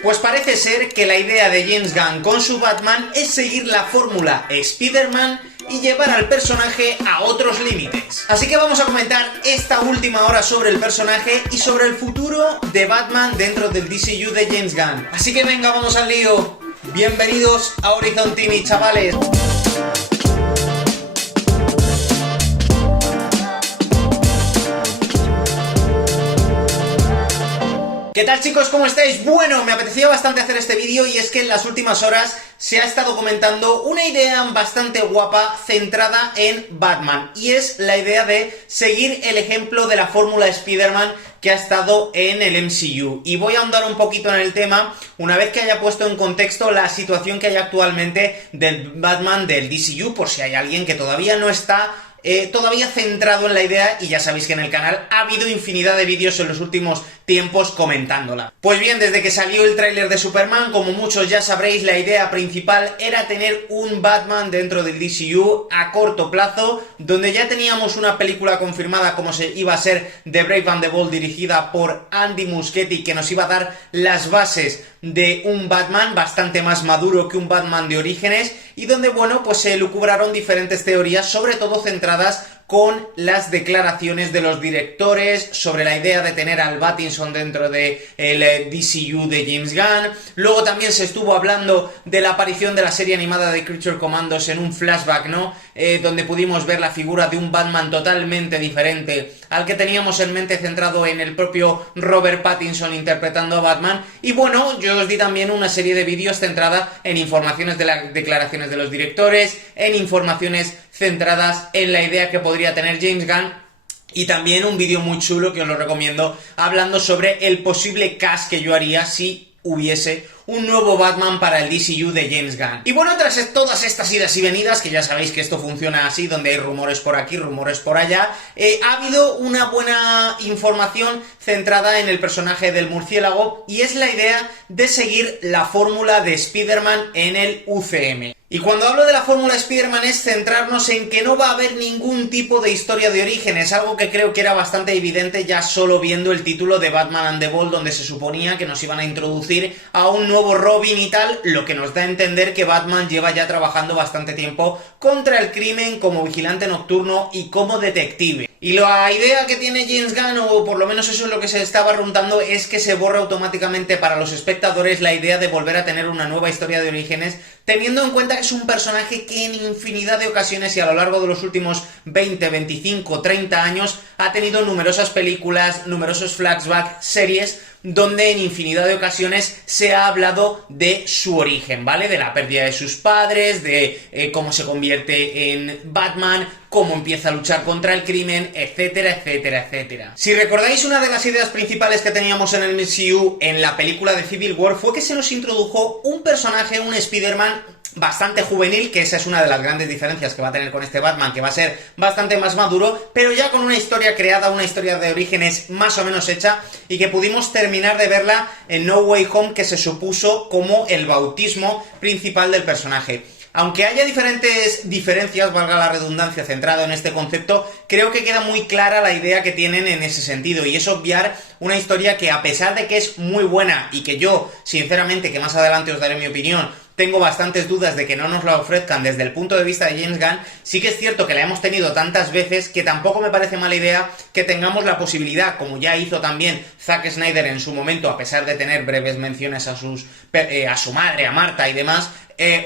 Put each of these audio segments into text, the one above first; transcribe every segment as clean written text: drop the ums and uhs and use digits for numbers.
Pues parece ser que la idea de James Gunn con su Batman es seguir la fórmula Spider-Man y llevar al personaje a otros límites. Así que vamos a comentar esta última hora sobre el personaje y sobre el futuro de Batman dentro del DCU de James Gunn. Así que venga, vamos al lío. Bienvenidos a Horizon TV, chavales. ¿Qué tal, chicos? ¿Cómo estáis? Bueno, me apetecía bastante hacer este vídeo y es que en las últimas horas se ha estado comentando una idea bastante guapa centrada en Batman, y es la idea de seguir el ejemplo de la fórmula Spider-Man que ha estado en el MCU. Y voy a ahondar un poquito en el tema una vez que haya puesto en contexto la situación que hay actualmente del Batman del DCU, por si hay alguien que todavía no está todavía centrado en la idea, y ya sabéis que en el canal ha habido infinidad de vídeos en los últimos tiempos comentándola. Pues bien, desde que salió el tráiler de Superman, como muchos ya sabréis, la idea principal era tener un Batman dentro del DCU a corto plazo, donde ya teníamos una película confirmada como se iba a ser The Brave and the Bold, dirigida por Andy Muschietti, que nos iba a dar las bases de un Batman bastante más maduro que un Batman de Orígenes, y donde, bueno, pues se lucubraron diferentes teorías, sobre todo centradas con las declaraciones de los directores sobre la idea de tener al Pattinson dentro del DCU de James Gunn. Luego también se estuvo hablando de la aparición de la serie animada de Creature Commandos en un flashback, ¿no? Donde pudimos ver la figura de un Batman totalmente diferente al que teníamos en mente, centrado en el propio Robert Pattinson interpretando a Batman. Y bueno, yo os di también una serie de vídeos centrada en informaciones de las declaraciones de los directores, en informaciones centradas en la idea que podría tener James Gunn, y también un vídeo muy chulo que os lo recomiendo, hablando sobre el posible cast que yo haría si hubiese un nuevo Batman para el DCU de James Gunn. Y bueno, tras todas estas idas y venidas, que ya sabéis que esto funciona así, donde hay rumores por aquí, rumores por allá, ha habido una buena información centrada en el personaje del murciélago, y es la idea de seguir la fórmula de Spider-Man en el UCM. Y cuando hablo de la fórmula Spider-Man es centrarnos en que no va a haber ningún tipo de historia de orígenes, algo que creo que era bastante evidente ya solo viendo el título de Batman and the Bold, donde se suponía que nos iban a introducir a un nuevo Robin y tal, lo que nos da a entender que Batman lleva ya trabajando bastante tiempo contra el crimen como vigilante nocturno y como detective. Y la idea que tiene James Gunn, o por lo menos eso es lo que se estaba runtando, es que se borra automáticamente para los espectadores la idea de volver a tener una nueva historia de orígenes, teniendo en cuenta que es un personaje que en infinidad de ocasiones y a lo largo de los últimos 20, 25, 30 años ha tenido numerosas películas, numerosos flashbacks, series, donde en infinidad de ocasiones se ha hablado de su origen, ¿vale? De la pérdida de sus padres, de cómo se convierte en Batman, cómo empieza a luchar contra el crimen, etcétera, etcétera, etcétera. Si recordáis, una de las ideas principales que teníamos en el MCU en la película de Civil War fue que se nos introdujo un personaje, un Spider-Man bastante juvenil, que esa es una de las grandes diferencias que va a tener con este Batman, que va a ser bastante más maduro, pero ya con una historia creada, una historia de orígenes más o menos hecha, y que pudimos terminar de verla en No Way Home, que se supuso como el bautismo principal del personaje. Aunque haya diferencias, valga la redundancia, centrado en este concepto, creo que queda muy clara la idea que tienen en ese sentido, y es obviar una historia que, a pesar de que es muy buena y que yo, sinceramente, que más adelante os daré mi opinión, tengo bastantes dudas de que no nos la ofrezcan desde el punto de vista de James Gunn, sí que es cierto que la hemos tenido tantas veces que tampoco me parece mala idea que tengamos la posibilidad, como ya hizo también Zack Snyder en su momento, a pesar de tener breves menciones a su madre, a Marta y demás,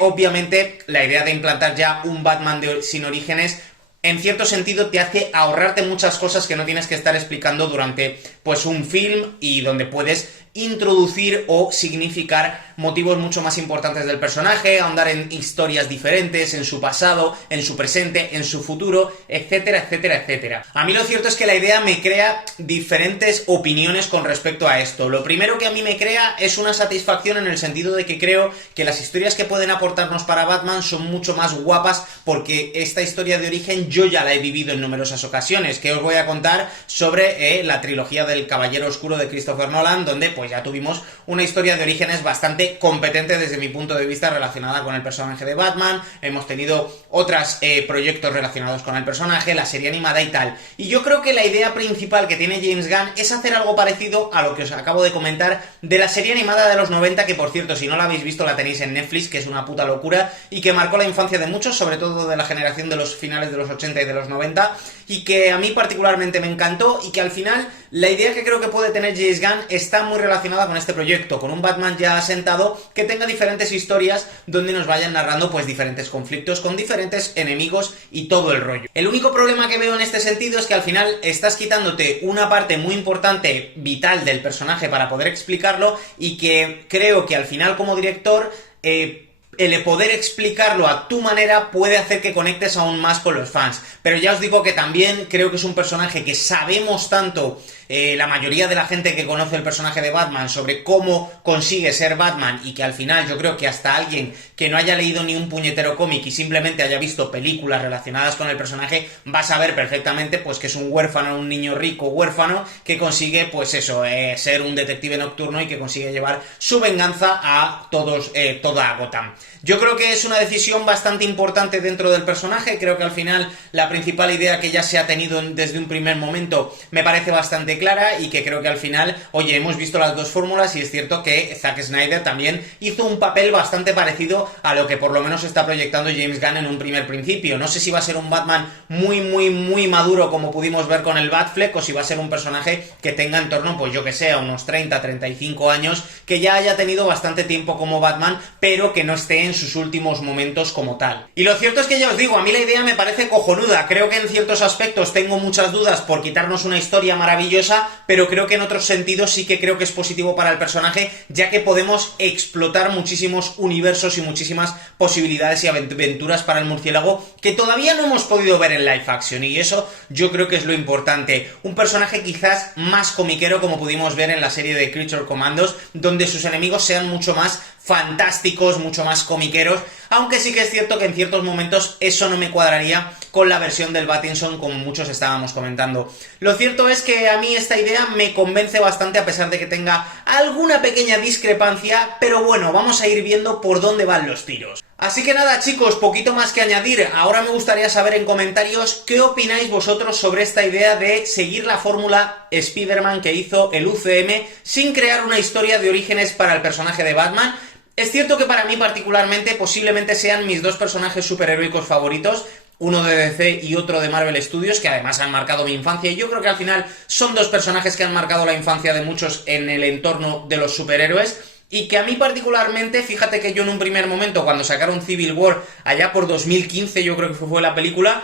obviamente la idea de implantar ya un Batman sin orígenes, en cierto sentido te hace ahorrarte muchas cosas que no tienes que estar explicando durante pues un film, y donde puedes introducir o significar motivos mucho más importantes del personaje, ahondar en historias diferentes, en su pasado, en su presente, en su futuro, etcétera, etcétera, etcétera. A mí lo cierto es que la idea me crea diferentes opiniones con respecto a esto. Lo primero que a mí me crea es una satisfacción, en el sentido de que creo que las historias que pueden aportarnos para Batman son mucho más guapas, porque esta historia de origen yo ya la he vivido en numerosas ocasiones, que os voy a contar sobre la trilogía del Caballero Oscuro de Christopher Nolan, donde pues ya tuvimos una historia de orígenes bastante competente desde mi punto de vista relacionada con el personaje de Batman. Hemos tenido otros proyectos relacionados con el personaje, la serie animada y tal. Y yo creo que la idea principal que tiene James Gunn es hacer algo parecido a lo que os acabo de comentar de la serie animada de los 90, que por cierto, si no la habéis visto la tenéis en Netflix, que es una puta locura y que marcó la infancia de muchos, sobre todo de la generación de los finales de los 80 y de los 90, y que a mí particularmente me encantó, y que al final la idea que creo que puede tener James Gunn está muy relacionada con este proyecto, con un Batman ya asentado que tenga diferentes historias donde nos vayan narrando pues diferentes conflictos con diferentes enemigos y todo el rollo. El único problema que veo en este sentido es que al final estás quitándote una parte muy importante, vital del personaje para poder explicarlo, y que creo que al final como director el poder explicarlo a tu manera puede hacer que conectes aún más con los fans. Pero ya os digo que también creo que es un personaje que sabemos tanto, la mayoría de la gente que conoce el personaje de Batman, sobre cómo consigue ser Batman, y que al final yo creo que hasta alguien que no haya leído ni un puñetero cómic y simplemente haya visto películas relacionadas con el personaje va a saber perfectamente pues que es un huérfano, un niño rico huérfano que consigue pues eso, ser un detective nocturno y que consigue llevar su venganza a toda Gotham. Yo creo que es una decisión bastante importante dentro del personaje. Creo que al final la principal idea que ya se ha tenido desde un primer momento me parece bastante clara, y que creo que al final, oye, hemos visto las dos fórmulas, y es cierto que Zack Snyder también hizo un papel bastante parecido a lo que por lo menos está proyectando James Gunn en un primer principio. No sé si va a ser un Batman muy maduro como pudimos ver con el Batfleck, o si va a ser un personaje que tenga en torno, pues yo que sé, a unos 30-35 años, que ya haya tenido bastante tiempo como Batman, pero que no esté en sus últimos momentos como tal. Y lo cierto es que ya os digo, a mí la idea me parece cojonuda. Creo que en ciertos aspectos tengo muchas dudas por quitarnos una historia maravillosa, pero creo que en otros sentidos sí que creo que es positivo para el personaje, ya que podemos explotar muchísimos universos y muchísimas posibilidades y aventuras para el murciélago que todavía no hemos podido ver en live action, y eso yo creo que es lo importante. Un personaje quizás más comiquero, como pudimos ver en la serie de Creature Commandos, donde sus enemigos sean mucho más fantásticos, mucho más comiqueros, aunque sí que es cierto que en ciertos momentos eso no me cuadraría con la versión del Pattinson, como muchos estábamos comentando. Lo cierto es que a mí esta idea me convence bastante, a pesar de que tenga alguna pequeña discrepancia, pero bueno, vamos a ir viendo por dónde van los tiros. Así que nada, chicos, poquito más que añadir. Ahora me gustaría saber en comentarios qué opináis vosotros sobre esta idea de seguir la fórmula Spider-Man que hizo el UCM sin crear una historia de orígenes para el personaje de Batman. Es cierto que para mí particularmente posiblemente sean mis dos personajes superheroicos favoritos, uno de DC y otro de Marvel Studios, que además han marcado mi infancia, y yo creo que al final son dos personajes que han marcado la infancia de muchos en el entorno de los superhéroes, y que a mí particularmente, fíjate que yo en un primer momento, cuando sacaron Civil War, allá por 2015 yo creo que fue la película,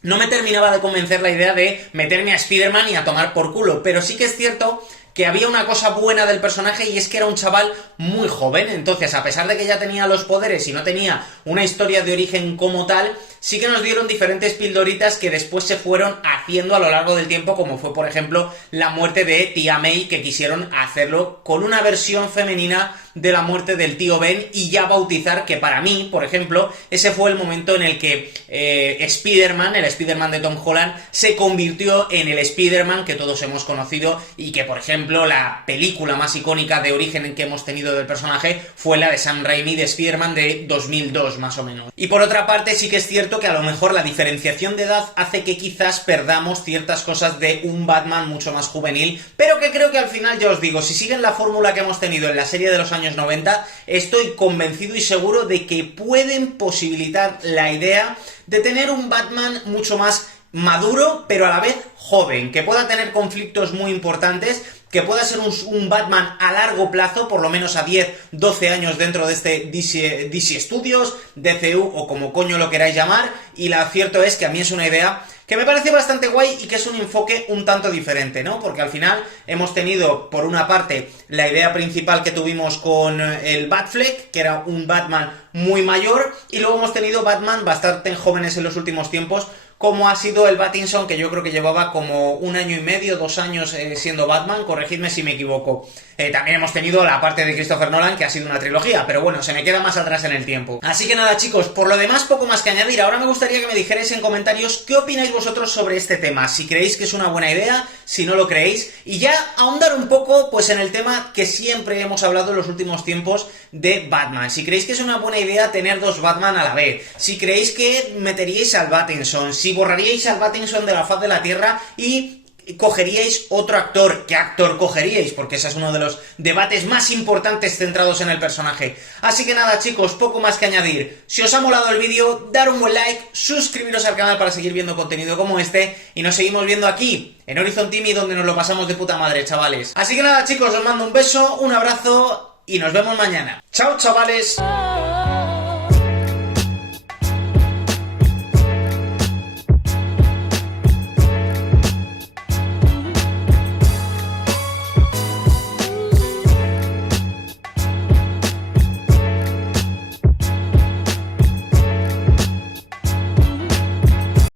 no me terminaba de convencer la idea de meterme a Spider-Man y a tomar por culo, pero sí que es cierto que había una cosa buena del personaje, y es que era un chaval muy joven. Entonces, a pesar de que ya tenía los poderes y no tenía una historia de origen como tal, sí que nos dieron diferentes pildoritas que después se fueron haciendo a lo largo del tiempo, como fue, por ejemplo, la muerte de Tía May, que quisieron hacerlo con una versión femenina de la muerte del tío Ben, y ya bautizar que para mí, por ejemplo, ese fue el momento en el que Spider-Man, el Spider-Man de Tom Holland, se convirtió en el Spider-Man que todos hemos conocido, y que, por ejemplo, la película más icónica de origen que hemos tenido del personaje fue la de Sam Raimi de Spider-Man de 2002, más o menos. Y por otra parte, sí que es cierto que a lo mejor la diferenciación de edad hace que quizás perdamos ciertas cosas de un Batman mucho más juvenil, pero que creo que al final, ya os digo, si siguen la fórmula que hemos tenido en la serie de los años 90, estoy convencido y seguro de que pueden posibilitar la idea de tener un Batman mucho más maduro, pero a la vez joven, que pueda tener conflictos muy importantes, que pueda ser un Batman a largo plazo, por lo menos a 10, 12 años dentro de este DC Studios, DCU o como coño lo queráis llamar, y lo cierto es que a mí es una idea que me parece bastante guay y que es un enfoque un tanto diferente, ¿no? Porque al final hemos tenido, por una parte, la idea principal que tuvimos con el Batfleck, que era un Batman muy mayor, y luego hemos tenido Batman bastante jóvenes en los últimos tiempos, como ha sido el Pattinson, que yo creo que llevaba como 1 año y medio, 2 años siendo Batman, corregidme si me equivoco. También hemos tenido la parte de Christopher Nolan, que ha sido una trilogía, pero bueno, se me queda más atrás en el tiempo. Así que nada, chicos, por lo demás poco más que añadir. Ahora me gustaría que me dijerais en comentarios qué opináis vosotros sobre este tema, si creéis que es una buena idea, si no lo creéis, y ya ahondar un poco pues en el tema que siempre hemos hablado en los últimos tiempos de Batman. Si creéis que es una buena idea tener dos Batman a la vez, si creéis que meteríais al Pattinson, si borraríais al Pattinson de la faz de la Tierra y cogeríais otro actor. ¿Qué actor cogeríais? Porque ese es uno de los debates más importantes centrados en el personaje. Así que nada, chicos, poco más que añadir. Si os ha molado el vídeo, dar un buen like, suscribiros al canal para seguir viendo contenido como este, y nos seguimos viendo aquí, en Horizon Timmy, donde nos lo pasamos de puta madre, chavales. Así que nada, chicos, os mando un beso, un abrazo, y nos vemos mañana. ¡Chao, chavales!